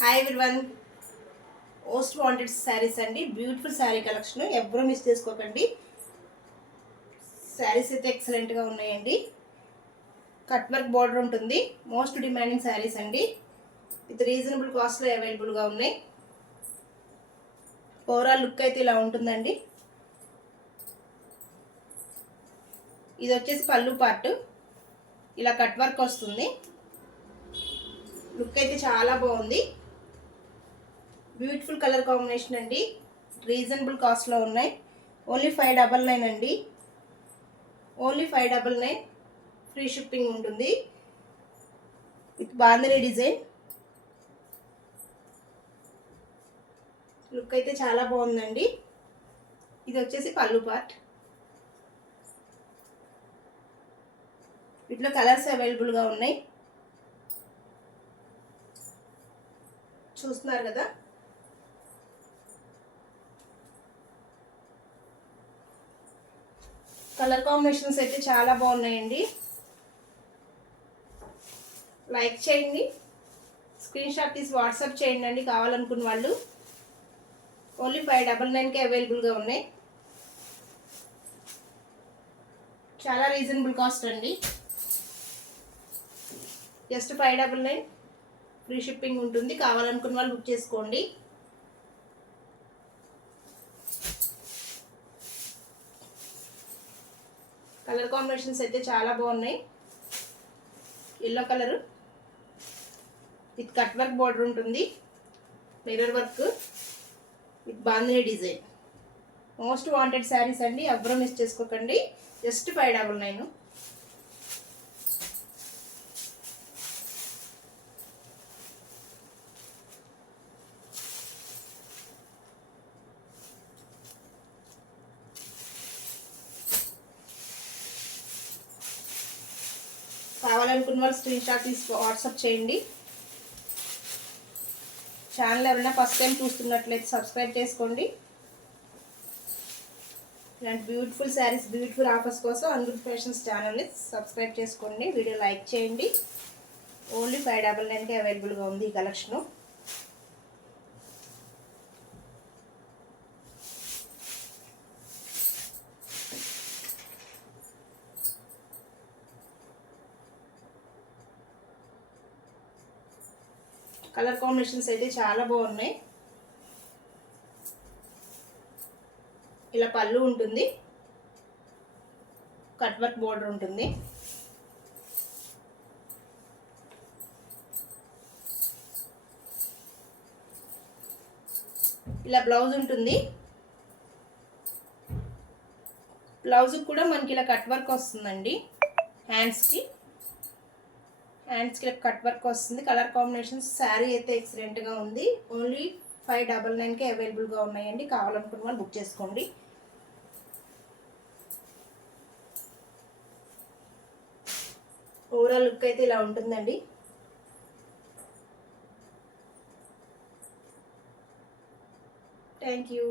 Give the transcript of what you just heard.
Hi everyone, most wanted saris అండి. బ్యూటిఫుల్ శారీ కలెక్షన్, ఎవరూ miss చేసుకోకండి. శారీస్ అయితే ఎక్సలెంట్గా ఉన్నాయండి. కట్ వర్క్ బార్డర్ ఉంటుంది. మోస్ట్ డిమాండింగ్ శారీస్ అండి. విత్ రీజనబుల్ కాస్ట్లో అవైలబుల్గా ఉన్నాయి. ఓవరాల్ లుక్ అయితే ఇలా ఉంటుందండి. ఇది వచ్చేసి పళ్ళు పార్ట్, ఇలా కట్ వర్క్ వస్తుంది. లుక్ అయితే చాలా బాగుంది. బ్యూటిఫుల్ కలర్ కాంబినేషన్ అండి. రీజనబుల్ కాస్ట్లో ఉన్నాయి. ఓన్లీ 599 అండి. ఓన్లీ 599. ఫ్రీ షిప్పింగ్ ఉంటుంది. విత్ బాంధనీ డిజైన్. లుక్ అయితే చాలా బాగుందండి. ఇది వచ్చేసి పళ్ళు పార్ట్. వీటిలో కలర్స్ అవైలబుల్గా ఉన్నాయి, చూస్తున్నారు కదా. కలర్ కాంబినేషన్స్ అయితే చాలా బాగున్నాయండి. లైక్ చేయండి, స్క్రీన్ షాట్ తీసి వాట్సాప్ చేయండి అండి కావాలనుకున్న వాళ్ళు. ఓన్లీ 599కే అవైలబుల్గా ఉన్నాయి. చాలా రీజనబుల్ కాస్ట్ అండి. జస్ట్ 599. ఫ్రీ షిప్పింగ్ ఉంటుంది. కావాలనుకున్న వాళ్ళు బుక్ చేసుకోండి. కలర్ కాంబినేషన్స్ అయితే చాలా బాగున్నాయి. Yellow colour with cut work border ఉంటుంది. Mirror work with bandhani design. Most wanted saris అండి, ఎవరూ మిస్ చేసుకోకండి. జస్ట్ 599. కావాలనుకున్న వాళ్ళు స్క్రీన్ షాట్ తీసి వాట్సాప్ చేయండి. ఛానల్ ఎవరైనా ఫస్ట్ టైం చూస్తున్నట్లయితే సబ్స్క్రైబ్ చేసుకోండి. ఇలాంటి బ్యూటిఫుల్ శారీస్, బ్యూటిఫుల్ ఆఫర్స్ కోసం అనుగుడ్ ఫ్యాషన్స్ ఛానల్ని సబ్స్క్రైబ్ చేసుకోండి. వీడియో లైక్ చేయండి. ఓన్లీ 599కే అవైలబుల్గా ఉంది ఈ కలెక్షను. కలర్ కాంబినేషన్స్ అయితే చాలా బాగున్నాయి. ఇలా పళ్ళు ఉంటుంది, కట్ వర్క్ బోర్డర్ ఉంటుంది. ఇలా బ్లౌజ్ ఉంటుంది. బ్లౌజ్ కూడా మనకి ఇలా కట్ వర్క్ వస్తుందండి. హ్యాండ్స్కి కట్ వర్క్ వస్తుంది. కలర్ కాంబినేషన్స్, శారీ అయితే ఎక్సలెంట్గా ఉంది. ఓన్లీ 599కే అవైలబుల్గా ఉన్నాయండి. కావాలనుకున్న వాళ్ళు బుక్ చేసుకోండి. ఓవరాల్ లుక్ అయితే ఇలా ఉంటుందండి. Thank you.